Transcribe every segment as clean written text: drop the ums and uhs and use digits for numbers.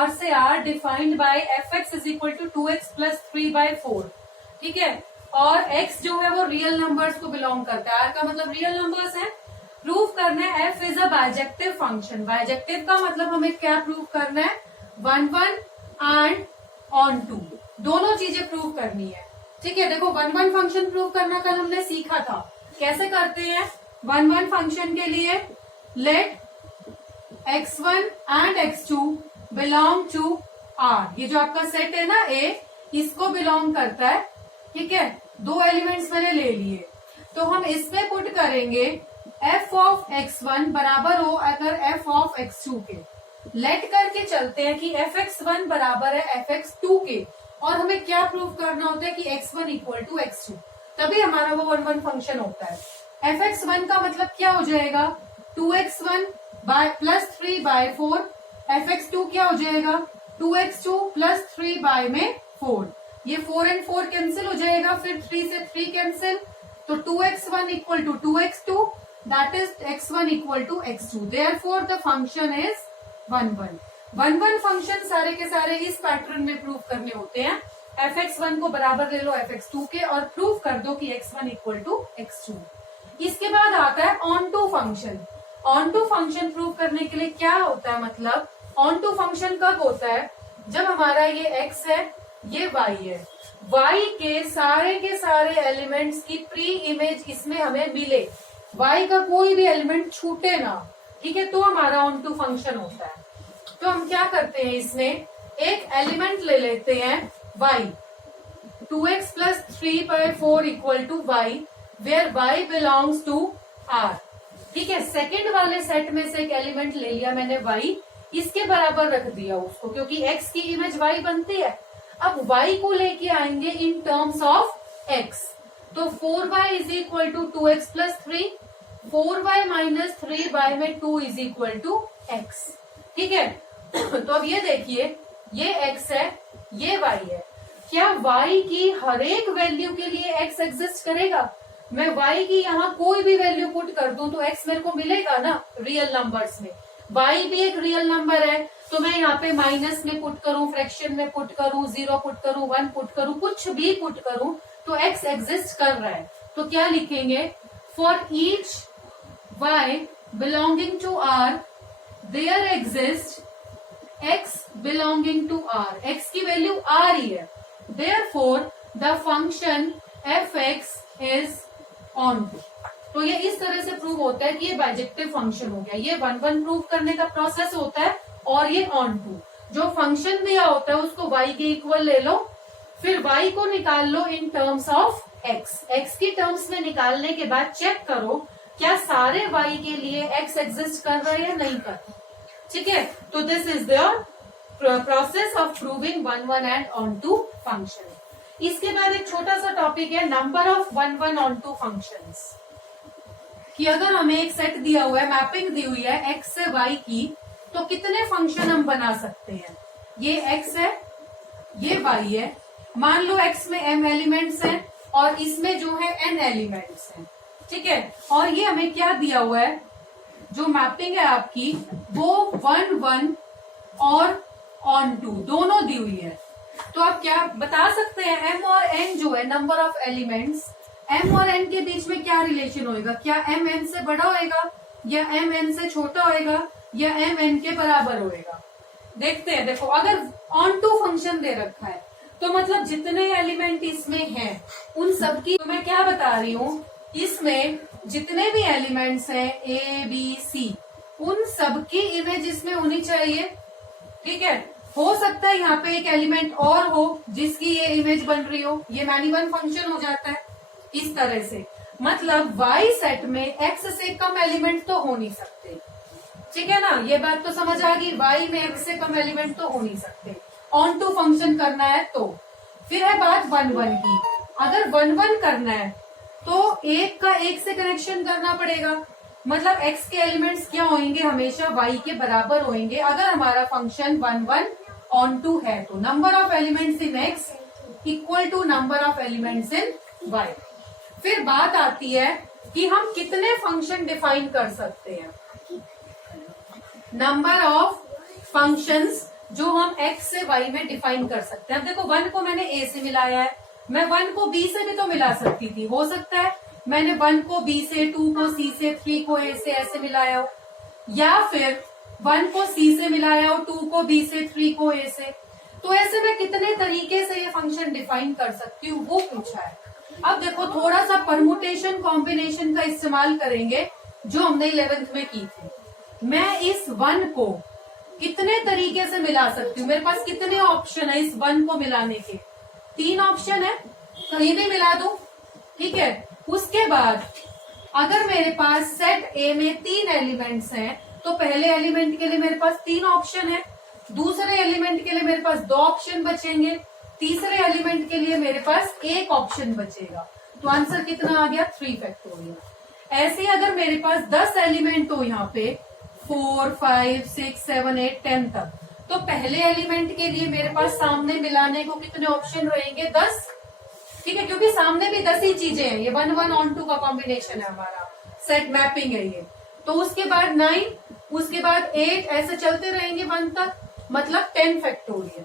Are से R defined by f x is equal to 2x plus 3/4। ठीक है, और x जो है वो रियल नंबर्स को बिलोंग करता है, r का मतलब रियल नंबर्स है। प्रूव करना है f is a bijective function. Bijective का मतलब हमें क्या प्रूव करना है, 1 1 एंड ऑन टू, दोनों चीजें प्रूव करनी है। ठीक है, देखो 1 1 फंक्शन प्रूव करना कल हमने सीखा था, कैसे करते हैं। 1 1 फंक्शन के लिए let x1 and x2 belong to r, ये जो आपका सेट है ना a, इसको बिलोंग करता है। ठीक है, दो एलिमेंट्स मैंने ले लिए, तो हम इसमें पुट करेंगे f ऑफ x1 बराबर हो अगर f ऑफ x2 के। लेट करके चलते हैं कि fx1 बराबर है fx2 के, और हमें क्या प्रूव करना होता है कि x1 इक्वल टू x2, तभी हमारा वो 1 1 फंक्शन होता है। fx1 का मतलब क्या हो जाएगा, 2x1 प्लस 3/4, fx2 क्या हो जाएगा, 2x2 प्लस 3/4, ये 4 and 4 कैंसिल हो जाएगा, फिर 3 से 3 कैंसिल, तो 2x1 equal to 2x2, that is x1 equal to x2, therefore the function is 1 1। 1 1 function सारे के सारे इस पैटर्न में प्रूव करने होते हैं। fx1 को बराबर ले लो fx2 के और प्रूव कर दो कि x1 इक्वल टू x2। इसके बाद आता है onto function. Onto function prove करने के लिए क्या होता है, मतलब ऑन टू फंक्शन कब होता है, जब हमारा ये x है, ये y है, y के सारे एलिमेंट्स की प्री इमेज इसमें हमें मिले, y का कोई भी एलिमेंट छूटे ना। ठीक है, तो हमारा ऑन टू फंक्शन होता है। तो हम क्या करते हैं, इसमें एक एलिमेंट ले लेते हैं y, 2x plus 3/4 equal to y, where y belongs to r। ठीक है, सेकेंड वाले सेट में से एक एलिमेंट ले लिया मैंने y, इसके बराबर रख दिया उसको, क्योंकि x की इमेज y बनती है। अब y को लेके आएंगे इन टर्म्स ऑफ x, तो 4y is equal to 2x plus 3, 4y minus 3y में 2 इज इक्वल टू x। ठीक है, तो अब ये देखिए, ये x है, ये y है, क्या y की हर एक वैल्यू के लिए x एग्जिस्ट करेगा। मैं y की यहाँ कोई भी वैल्यू पुट कर दूं तो x मेरे को मिलेगा ना रियल नंबर्स में। y भी एक रियल नंबर है, तो मैं यहाँ पे माइनस में पुट करूं, फ्रैक्शन में पुट करूं, 0 पुट करूं, 1 पुट करूं, कुछ भी पुट करूं, तो x एग्जिस्ट कर रहा है। तो क्या लिखेंगे, for each y belonging to r there exist x belonging to r, x की वैल्यू r ही है, therefore the function f(x) is onto. तो ये इस तरह से प्रूव होता है कि ये बाइजेक्टिव फंक्शन हो गया। ये 1 1 प्रूव करने का प्रोसेस होता है, और ये ऑन टू, जो फंक्शन दिया होता है उसको y के इक्वल ले लो, फिर y को निकाल लो in terms of x। x की टर्म्स में निकालने के बाद चेक करो क्या सारे y के लिए x एग्जिस्ट कर रहा है या नहीं कर रहा। ठीक है, तो this is the process of proving 1 1 and onto function. इसके बाद एक छोटा सा टॉपिक है number of 1 1 onto functions, कि अगर हमें एक सेट दिया हुआ है, मैपिंग दी हुई है x से y की, तो कितने फंक्शन हम बना सकते हैं। ये x है, ये y है, मान लो x में m एलिमेंट्स हैं और इसमें जो है n एलिमेंट्स हैं। ठीक है, और ये हमें क्या दिया हुआ है, जो मैपिंग है आपकी वो 1 1 और ऑन टू दोनों दी हुई है। तो आप क्या बता सकते हैं, m और n जो है नंबर ऑफ एलिमेंट्स, m और n के बीच में क्या रिलेशन होएगा, क्या m n से बड़ा होएगा या m n से छोटा होएगा या m n के बराबर होएगा। देखते हैं, देखो अगर ऑन टू फंक्शन दे रखा है तो मतलब जितने एलिमेंट इसमें हैं उन सबकी, तो मैं क्या बता रही हूँ, इसमें जितने भी एलिमेंट्स हैं a b c, उन सबकी इमेज इसमें होनी चाहिए। ठीक है, हो सकता है यहाँ पे एक एलिमेंट और हो जिसकी ये इमेज बन रही हो, ये मैनी वन फंक्शन हो जाता है इस तरह से। मतलब y सेट में x से कम एलिमेंट तो हो नहीं सकते। ठीक है ना, ये बात तो समझ आ गई, y में x से कम एलिमेंट तो हो नहीं सकते। ऑन टू फंक्शन करना है तो फिर है बात 1 1 की। अगर 1 1 करना है तो एक का एक से कनेक्शन करना पड़ेगा, मतलब x के एलिमेंट्स क्या होंगे, हमेशा y के बराबर होंगे अगर हमारा फंक्शन 1 1 ऑन टू है। तो number of elements in x equal to number of elements in y। फिर बात आती है कि हम कितने फंक्शन डिफाइन कर सकते हैं। नंबर ऑफ फंक्शंस जो हम x से y में डिफाइन कर सकते हैं। अब देखो 1 को मैंने a से मिलाया है, मैं 1 को b से भी तो मिला सकती थी, हो सकता है मैंने 1 को b से, 2 को c से, 3 को a से ऐसे मिलाया हो, या फिर 1 को c से मिलाया हो, 2 को b से, 3 को a से। तो ऐसे में कितने तरीके से ये फंक्शन डिफाइन कर सकती हूँ वो पूछा है। अब देखो थोड़ा सा परमुटेशन कॉम्बिनेशन का इस्तेमाल करेंगे जो हमने 11th में की थी। मैं इस 1 को कितने तरीके से मिला सकती हूँ, मेरे पास कितने ऑप्शन है इस 1 को मिलाने के? 3 ऑप्शन है, कहीं भी मिला दो, ठीक है। उसके बाद अगर मेरे पास सेट ए में 3 एलिमेंट्स हैं तो पहले एलिमेंट के लिए मेरे पास 3 ऑप्शन है, दूसरे एलिमेंट के लिए मेरे पास 2 ऑप्शन बचेंगे, तीसरे एलिमेंट के लिए मेरे पास 1 ऑप्शन बचेगा। तो आंसर कितना आ गया? 3 फैक्टोरियल। ऐसे अगर मेरे पास 10 एलिमेंट हो यहाँ पे 4, 5, 6, 7, 8, 10 तक, तो पहले एलिमेंट के लिए मेरे पास सामने मिलाने को कितने ऑप्शन रहेंगे? 10, ठीक है, क्योंकि सामने भी 10 ही चीजें हैं, ये 1 1 on 2 का कॉम्बिनेशन है, हमारा सेट मैपिंग है ये। तो उसके बाद 9, उसके बाद 8, ऐसे चलते रहेंगे 1 तक, मतलब 10 फैक्टोरियल।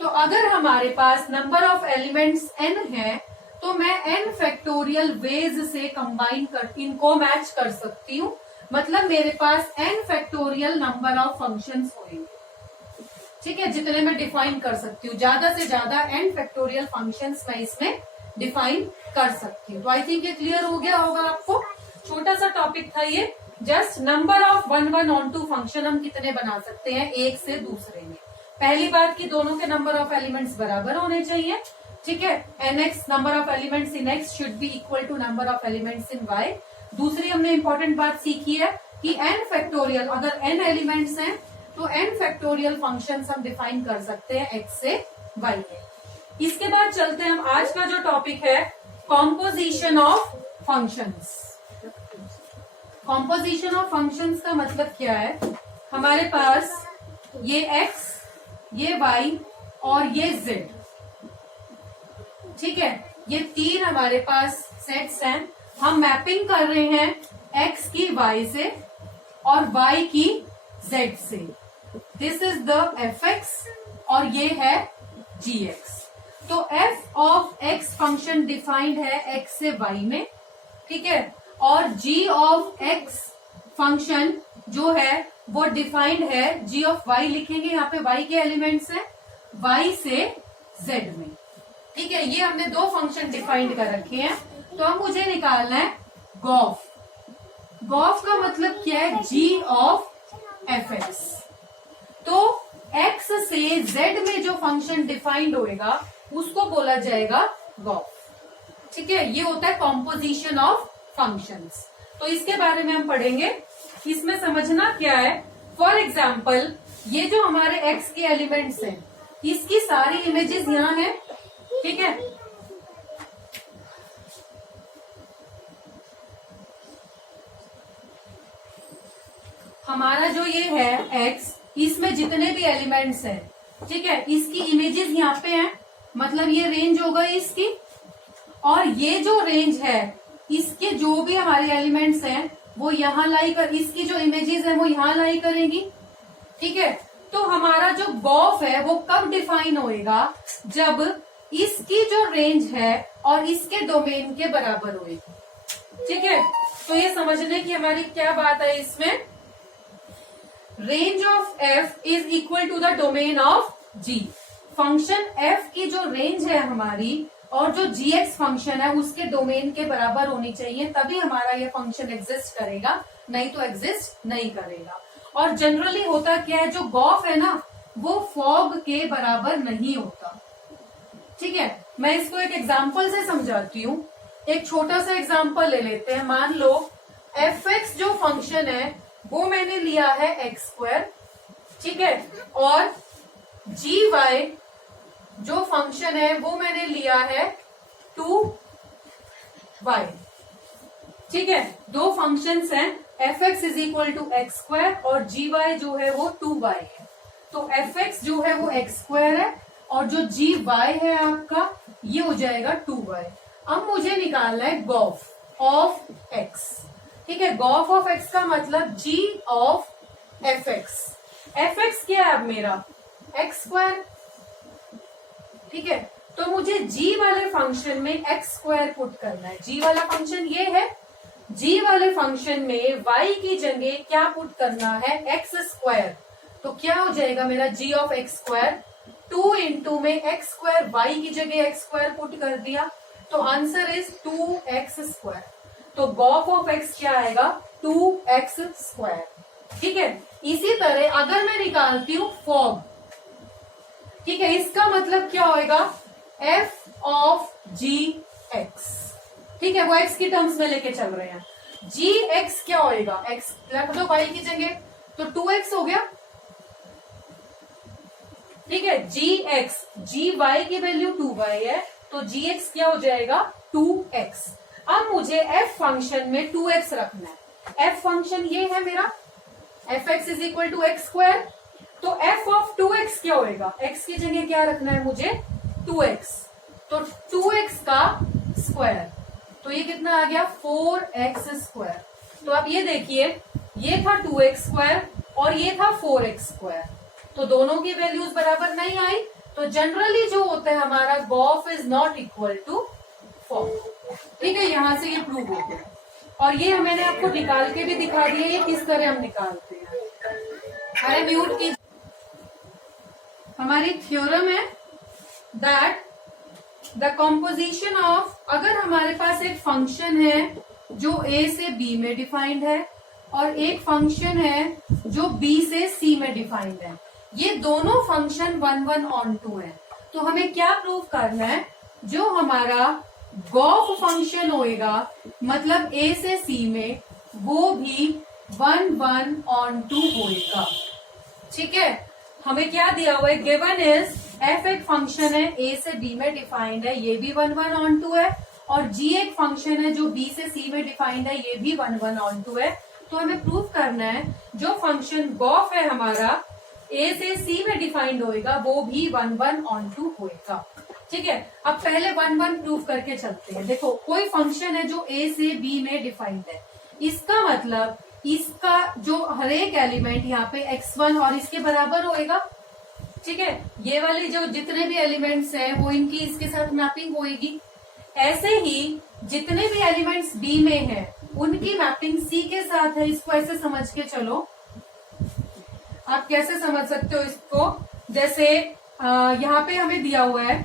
तो अगर हमारे पास नंबर ऑफ एलिमेंट्स n है तो मैं n फैक्टोरियल वेज से कंबाइन कर इनको मैच कर सकती हूँ, मतलब मेरे पास n factorial number of functions होंगे, ठीक है, जितने मैं डिफाइन कर सकती हूँ। ज्यादा से ज्यादा n फैक्टोरियल फंक्शंस मैं इसमें डिफाइन कर सकती हूँ। तो आई थिंक ये क्लियर हो गया होगा आपको। छोटा सा टॉपिक था ये, just number of 1 1 on 2 function हम कितने बना सकते हैं एक से दूसरे में। पहली बात कि दोनों के नंबर ऑफ एलिमेंट्स बराबर होने चाहिए, ठीक है। nx number of elements in x should be equal to number of elements in y। दूसरी हमने इंपॉर्टेंट बात सीखी है कि n फैक्टोरियल, अगर n एलिमेंट्स हैं तो n फैक्टोरियल फंक्शंस हम डिफाइन कर सकते हैं x से y में। इसके बाद चलते हैं हम आज का जो टॉपिक है, composition of functions. Composition of functions का मतलब क्या है? हमारे पास ये x, ये y और ये z, ठीक है, ये 3 हमारे पास सेट्स हैं। हम मैपिंग कर रहे हैं x की y से और y की z से। दिस इज द fx और ये है gx। तो f of x function defined है x से y में, ठीक है, और g ऑफ x फंक्शन जो है वो डिफाइंड है, g ऑफ y लिखेंगे, यहाँ पे y के एलिमेंट्स हैं, y से z में, ठीक है। ये हमने 2 फंक्शन डिफाइंड कर रखे हैं। तो अब मुझे निकालना है गॉफ। गॉफ का मतलब क्या है? g of fx। तो x से z में जो फंक्शन डिफाइंड होएगा उसको बोला जाएगा गॉफ, ठीक है। ये होता है कॉम्पोजिशन ऑफ फंक्शंस। तो इसके बारे में हम पढ़ेंगे। इसमें समझना क्या है, फॉर एग्जाम्पल ये जो हमारे x के एलिमेंट्स हैं इसकी सारी इमेजेस यहाँ है, ठीक है। हमारा जो ये है x, इसमें जितने भी एलिमेंट्स हैं, ठीक है, इसकी इमेजेस यहाँ पे हैं, मतलब ये रेंज होगा इसकी, और ये जो रेंज है इसके जो भी हमारे एलिमेंट्स हैं वो यहाँ लाई कर, इसकी जो इमेजेस है वो यहाँ लाई करेंगी, ठीक है। तो हमारा जो गॉफ है वो कब डिफाइन होएगा? जब इसकी जो रेंज है और इसके डोमेन के बराबर होएगी, ठीक है। तो ये समझने की हमारी क्या बात है इसमें, range of f is equal to the domain of g। Function f की जो रेंज है हमारी और जो gx फंक्शन है उसके डोमेन के बराबर होनी चाहिए, तभी हमारा ये फंक्शन एग्जिस्ट करेगा, नहीं तो एग्जिस्ट नहीं करेगा। और जनरली होता क्या है, जो गॉफ है ना वो फॉग के बराबर नहीं होता, ठीक है। मैं इसको एक एग्जाम्पल से समझाती हूँ। एक छोटा सा एग्जाम्पल ले लेते हैं। मान लो fx जो फंक्शन है वो मैंने लिया है x², ठीक है, और gy जो फंक्शन है वो मैंने लिया है 2y, ठीक है। 2 फंक्शंस हैं, fx is equal to x² और gy जो है वो 2y है। तो fx जो है वो x² है और जो gy है आपका ये हो जाएगा 2y। अब मुझे निकालना है गॉफ ऑफ x, ठीक है। गॉफ ऑफ x का मतलब g ऑफ fx। fx क्या है अब मेरा? X square. ठीक है, तो मुझे g वाले फंक्शन में एक्स स्क्वायर पुट करना है। g वाला फंक्शन ये है, g वाले फंक्शन में y की जगह क्या पुट करना है, एक्स स्क्वायर। तो क्या हो जाएगा मेरा g of x square, 2 into में एक्स स्क्वायर, y की जगह एक्स स्क्वायर पुट कर दिया, तो आंसर इज 2x स्क्वायर। तो गॉफ ऑफ x क्या आएगा, 2x स्क्वायर। ठीक है, इसी तरह अगर मैं निकालती हूं फॉर्म, ठीक है, इसका मतलब क्या होएगा, f ऑफ जी एक्स। ठीक है, वो x की टर्म्स में लेके चल रहे हैं। जी एक्स क्या होएगा, x रख दो y की जगह, तो 2x हो गया। ठीक है, जी एक्स, जी वाई की वैल्यू 2y है, तो जी एक्स क्या हो जाएगा, 2x। अब मुझे f फंक्शन में 2x रखना है। f फंक्शन ये है मेरा, fx is equal to x square. तो f ऑफ 2x क्या होएगा, x की जगह क्या रखना है मुझे, 2x। तो 2x का स्क्वायर, तो ये कितना आ गया, 4x स्क्वायर। तो आप ये देखिए, ये था 2x स्क्वायर और ये था 4x स्क्वायर, तो दोनों की वैल्यूज बराबर नहीं आई। तो जनरली जो होता है हमारा g of f is not equal to 4। ठीक है, यहां से ये प्रूव हो गया, और ये मैंने आपको निकाल के भी दिखा दिया ये किस तरह हम निकालते हैं। अरे म्यूट की, हमारी थ्योरम है दैट द कॉम्पोजिशन ऑफ, अगर हमारे पास एक फंक्शन है जो a से b में डिफाइंड है और एक फंक्शन है जो b से c में डिफाइंड है, ये दोनों फंक्शन 1 1 ऑन 2 है, तो हमें क्या प्रूव करना है, जो हमारा गॉफ फंक्शन होएगा मतलब a से c में, वो भी 1 1 ऑन 2 होएगा। ठीक है, हमें क्या दिया हुआ है, गिवन इज f एक फंक्शन है a से b में डिफाइंड है, ये भी 1 1 ऑन 2 है, और g एक फंक्शन है जो b से c में डिफाइंड है, ये भी 1 1 ऑन 2 है। तो हमें प्रूव करना है जो फंक्शन गॉफ है हमारा a से c में डिफाइंड होएगा, वो भी 1 1 ऑन 2 होएगा। ठीक है, अब पहले 1 1 प्रूव करके चलते हैं। देखो, कोई फंक्शन है जो a से b में डिफाइंड है, इसका मतलब इसका जो हर एक एलिमेंट यहाँ पे x1 और इसके बराबर होएगा। ठीक है, ये वाले जो जितने भी एलिमेंट्स हैं वो इनकी इसके साथ मैपिंग होएगी। ऐसे ही जितने भी एलिमेंट्स b में हैं उनकी मैपिंग c के साथ है। इसको ऐसे समझ के चलो, आप कैसे समझ सकते हो इसको, जैसे यहाँ पे हमें दिया हुआ है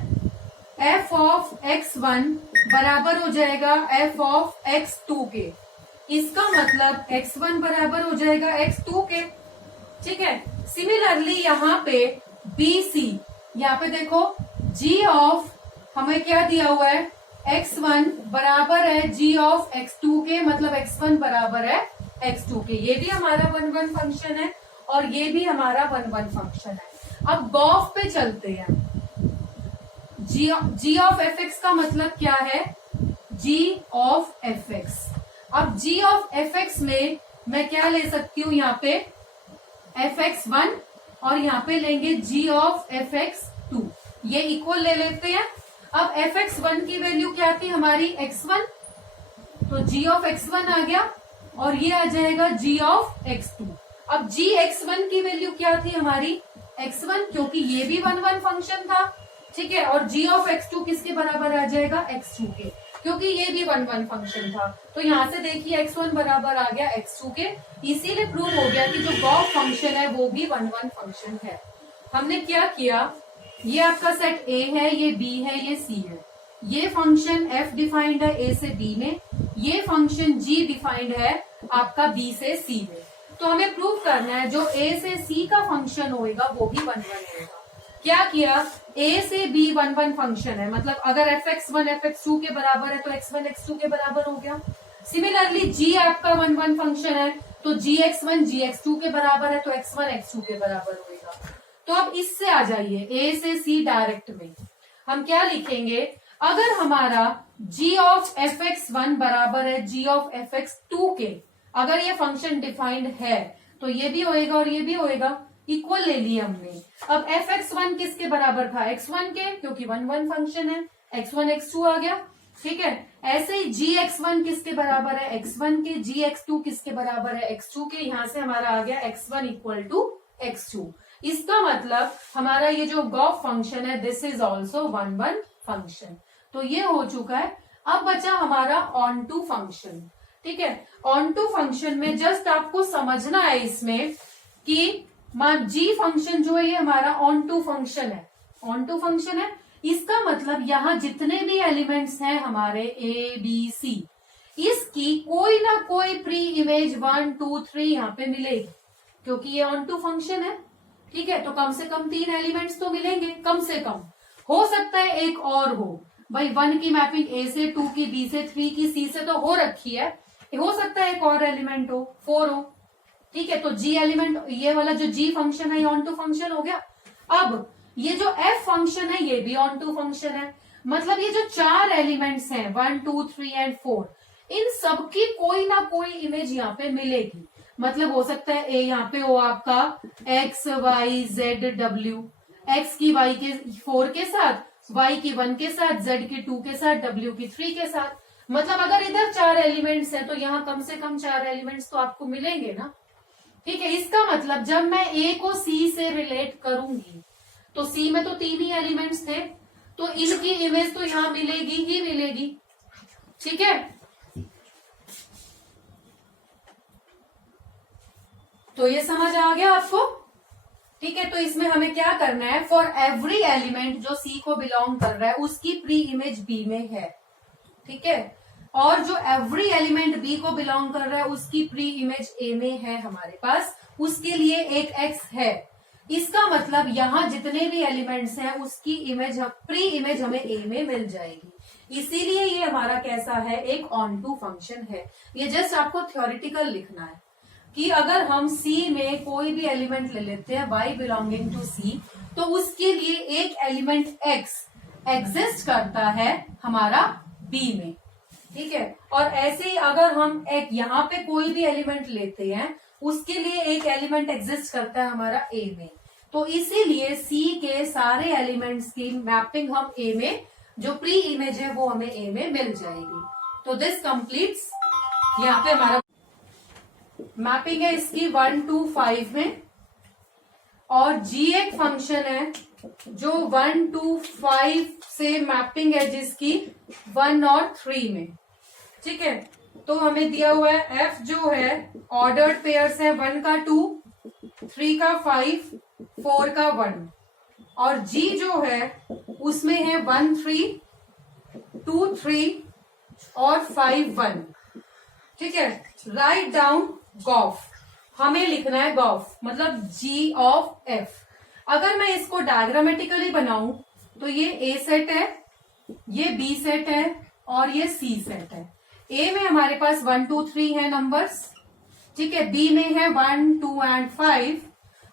f ऑफ x1 बराबर हो जाएगा f ऑफ x2 के, इसका मतलब x1 बराबर हो जाएगा x2 के। ठीक है, सिमिलरली यहाँ पे BC, यहाँ पे देखो g ऑफ हमें क्या दिया हुआ है, x1 बराबर है g ऑफ x2 के, मतलब x1 बराबर है x2 के। ये भी हमारा 1 1 फंक्शन है और ये भी हमारा 1 1 फंक्शन है। अब गॉफ पे चलते हैं। g ऑफ fx का मतलब क्या है, g ऑफ fx। अब g ऑफ fx में मैं क्या ले सकती हूँ, यहाँ पे fx1 और यहाँ पे लेंगे g ऑफ fx2, ये इक्वल ले लेते हैं। अब fx1 की वैल्यू क्या थी हमारी, x1, तो g ऑफ x1 आ गया और ये आ जाएगा g ऑफ x2। अब g x1 की वैल्यू क्या थी हमारी, x1, क्योंकि ये भी 1 1 फंक्शन था। ठीक है, और g ऑफ x2 किसके बराबर आ जाएगा, x2 के, क्योंकि ये भी 1 1 फंक्शन था। तो यहाँ से देखिए x1 बराबर आ गया x2 के, इसीलिए प्रूव हो गया कि जो गॉफ फंक्शन है वो भी 1 1 फंक्शन है। हमने क्या किया, ये आपका सेट A है, ये B है, ये C है, ये फंक्शन f डिफाइंड है a से b में, ये फंक्शन g डिफाइंड है आपका b से c में। तो हमें प्रूव करना है जो a से c का फंक्शन होएगा वो भी 1 1 होगा। क्या किया, a से b 1 1 फंक्शन है, मतलब अगर fx1 fx2 के बराबर है तो x1 x2 के बराबर हो गया। सिमिलरली g आपका 1 1 फंक्शन है, तो gx1 gx2 के बराबर है, तो x1 x2 के बराबर होगा। तो अब इससे आ जाइए a से c डायरेक्ट में, हम क्या लिखेंगे, अगर हमारा g ऑफ fx1 बराबर है g ऑफ fx2 के, अगर ये फंक्शन डिफाइंड है तो ये भी होएगा और ये भी होएगा, इक्वल ले लिया हमने। अब fx1 किसके बराबर था, x1 के, क्योंकि 1 1 फंक्शन है, x1 x2 आ गया। ठीक है, ऐसे ही gx1 किसके बराबर है, x1 के, gx2 किसके बराबर है, x2 के, यहां से हमारा आ गया x1 इक्वल टू x2। इसका मतलब हमारा ये जो गॉफ फंक्शन है दिस इज ऑल्सो 1 फंक्शन। तो ये हो चुका है। अब बचा हमारा ऑन टू फंक्शन। ठीक है, ऑन टू फंक्शन में जस्ट आपको समझना है इसमें कि जी फंक्शन जो है ये हमारा ऑन टू फंक्शन है। ऑन टू फंक्शन है, इसका मतलब यहाँ जितने भी एलिमेंट्स हैं हमारे ए बी सी, इसकी कोई ना कोई प्री इमेज 1 2 3 यहाँ पे मिलेगी, क्योंकि ये ऑन टू फंक्शन है। ठीक है, तो कम से कम 3 एलिमेंट्स तो मिलेंगे, कम से कम। हो सकता है एक और हो, भाई 1 की मैपिंग ए से, 2 की बी से, 3 की सी से तो हो रखी है, हो सकता है एक और एलिमेंट हो, 4 हो। ठीक है, तो जी एलिमेंट, ये वाला जो जी फंक्शन है ये ऑन टू फंक्शन हो गया। अब ये जो एफ फंक्शन है ये भी ऑन टू फंक्शन है। मतलब ये जो 4 एलिमेंट्स हैं 1 2 3 एंड 4, इन सबकी कोई ना कोई इमेज यहाँ पे मिलेगी। मतलब हो सकता है ए यहाँ पे हो आपका एक्स वाई जेड डब्ल्यू, एक्स की वाई के 4 के साथ, वाई की 1 के साथ, जेड की 2 के साथ, डब्ल्यू की 3 के साथ। मतलब अगर इधर 4 एलिमेंट्स हैं तो यहाँ कम से कम 4 एलिमेंट्स तो आपको मिलेंगे ना। ठीक है, इसका मतलब जब मैं ए को सी से रिलेट करूंगी तो सी में तो 3 ही एलिमेंट्स थे, तो इनकी इमेज तो यहाँ मिलेगी ही मिलेगी। ठीक है, तो ये समझ आ गया आपको। ठीक है, तो इसमें हमें क्या करना है, फॉर एवरी एलिमेंट जो सी को बिलोंग कर रहा है उसकी प्री इमेज बी में है। ठीक है, और जो एवरी एलिमेंट बी को बिलोंग कर रहा है उसकी प्री इमेज ए में है हमारे पास, उसके लिए एक एक्स है। इसका मतलब यहाँ जितने भी एलिमेंट्स हैं उसकी इमेज, प्री इमेज हमें ए में मिल जाएगी। इसीलिए ये हमारा कैसा है, एक ऑन टू फंक्शन है। ये जस्ट आपको थ्योरेटिकल लिखना है कि अगर हम सी में कोई भी एलिमेंट ले लेते हैं y बिलोंगिंग टू सी, तो उसके लिए एक एलिमेंट x एग्जिस्ट करता है हमारा b में। ठीक है, और ऐसे ही अगर हम एक यहाँ पे कोई भी एलिमेंट लेते हैं उसके लिए एक एलिमेंट एग्जिस्ट करता है हमारा a में। तो इसीलिए c के सारे एलिमेंट्स की मैपिंग हम a में, जो प्री इमेज है वो हमें a में मिल जाएगी। तो दिस कंप्लीट्स, यहाँ पे हमारा मैपिंग है इसकी 1 2 5 में, और जी एक फंक्शन है जो 1 2 5 से मैपिंग है जिसकी 1 और 3 में। ठीक है, तो हमें दिया हुआ है एफ जो है ऑर्डर्ड पेयर्स है 1 का 2, 3 का 5, 4 का 1, और जी जो है उसमें है 1 3 2 3 और 5 1। ठीक है, राइट डाउन गॉफ, हमें लिखना है गॉफ मतलब जी ऑफ एफ। अगर मैं इसको डायग्रामेटिकली बनाऊं तो ये ए सेट है, ये बी सेट है और ये सी सेट है। ए में हमारे पास 1 2 3 है नंबर्स। ठीक है, बी में है 1 2 एंड 5।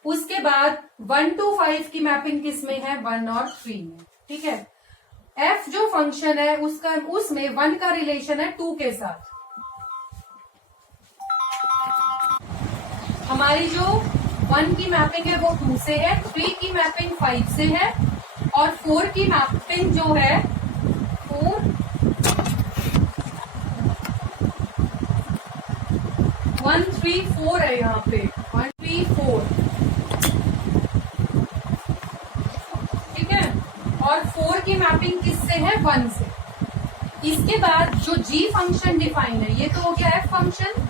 उसके बाद 1 2 5 की मैपिंग किस में है, 1 और 3 में। ठीक है, एफ जो फंक्शन है उसमें 1 का रिलेशन है 2 के साथ। हमारी जो 1 की मैपिंग है वो 2 से है, 3 की मैपिंग 5 से है, और 4 की मैपिंग जो है 4 1 3 4 है, यहाँ पे 1 3 4। ठीक है, और 4 की मैपिंग किससे है, 1 से। इसके बाद जो जी फंक्शन डिफाइन है, ये तो हो गया एफ फंक्शन।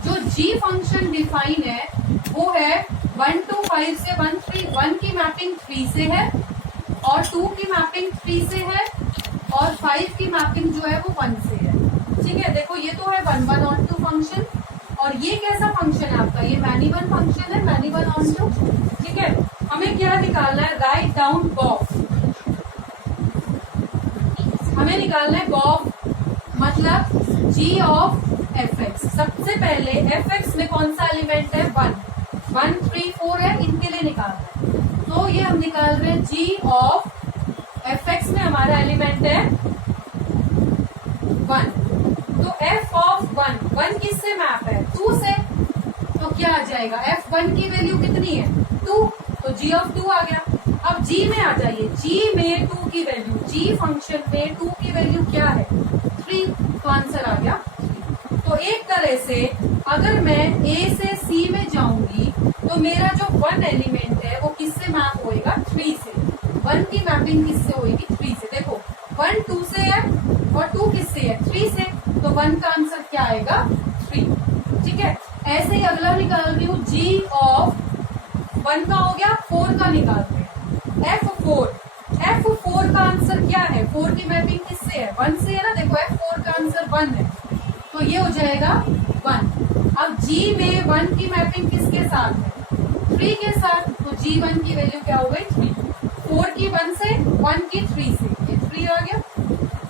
जो जी फंक्शन डिफाइन है वो है 1 2 5 से 1 3, 1 की मैपिंग 3 से है, और 2 की मैपिंग 3 से है, और 5 की मैपिंग जो है वो 1 से है। ठीक है, देखो ये तो है 1 1 ऑन टू फंक्शन, और ये कैसा फंक्शन है आपका, ये मैनी वन फंक्शन है, मैनी वन ऑन टू। ठीक है, हमें क्या निकालना है, राइट डाउन गॉफ। हमें निकालना है गॉफ मतलब जी ऑफ एफ एक्स। सबसे पहले एफ एक्स में कौन सा एलिमेंट है, 1 1 3 4 है, इनके लिए निकालना है। तो ये हम निकाल रहे हैं जी ऑफ एफ एक्स में हमारा एलिमेंट है 1। तो एफ ऑफ 1 किससे मैप है, 2 से। तो क्या आ जाएगा, एफ 1 की वैल्यू कितनी है, 2, तो जी ऑफ 2 आ गया। अब जी में आ जाइए, जी में 2 की वैल्यू, जी फंक्शन में 2 की वैल्यू क्या है, 3, तो आंसर आ गया। तो एक तरह से अगर मैं ए से सी में जाऊंगी तो मेरा जो 1 एलिमेंट है वो किससे मैप होएगा, 3 से। 1 की मैपिंग किससे होगी, 3 से। देखो 1 2 से है और 2 किससे है, 3 से, तो 1 का आंसर क्या आएगा, 3। ठीक है, ऐसे ही अगला निकाल रही हूँ, जी ऑफ 1 का हो गया, 4 का निकालते हैं, F4 का आंसर क्या है, 4 की मैपिंग किससे है, 1 से है ना। देखो F4 का आंसर 1 है, तो ये हो जाएगा 1। अब G में 1 की मैपिंग किसके साथ है, 3 के साथ, तो G1 की वैल्यू क्या हो गई, 3। 4 की 1 से, 1 की 3 से, ये 3 आ गया।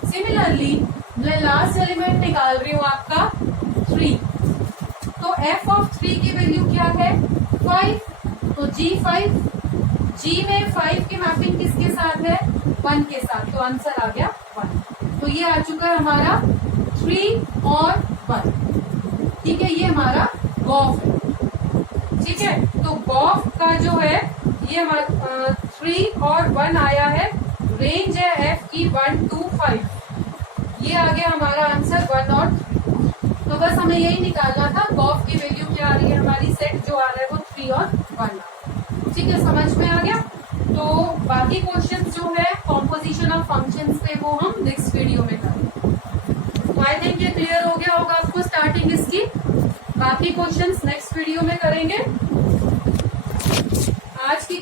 सिमिलरली मैं लास्ट एलिमेंट निकाल रही हूँ आपका 3, तो F ऑफ 3 की वैल्यू क्या है, 5, तो G5, G में 5 की मैपिंग किसके साथ है, 1 के साथ, तो आंसर आ गया 1। तो ये आ चुका है हमारा 3 और 1। ठीक है, ये हमारा गॉफ है। ठीक है, तो गॉफ का जो है ये 3 और 1 आया है, रेंज है F की 1 to 5, ये आ गया हमारा आंसर 1 और 3। तो बस हमें यही निकालना था, गॉफ की वैल्यू क्या आ रही है हमारी, सेट जो आ रहा है वो 3 और 1। ठीक है, समझ में आ गया। तो बाकी क्वेश्चंस जो है कॉम्पोजिशन ऑफ फंक्शंस पे वो हम नेक्स्ट वीडियो में करेंगे। तो आई थिंक ये क्लियर हो गया होगा आपको स्टार्टिंग इसकी। बाकी क्वेश्चंस नेक्स्ट वीडियो में करेंगे। आज की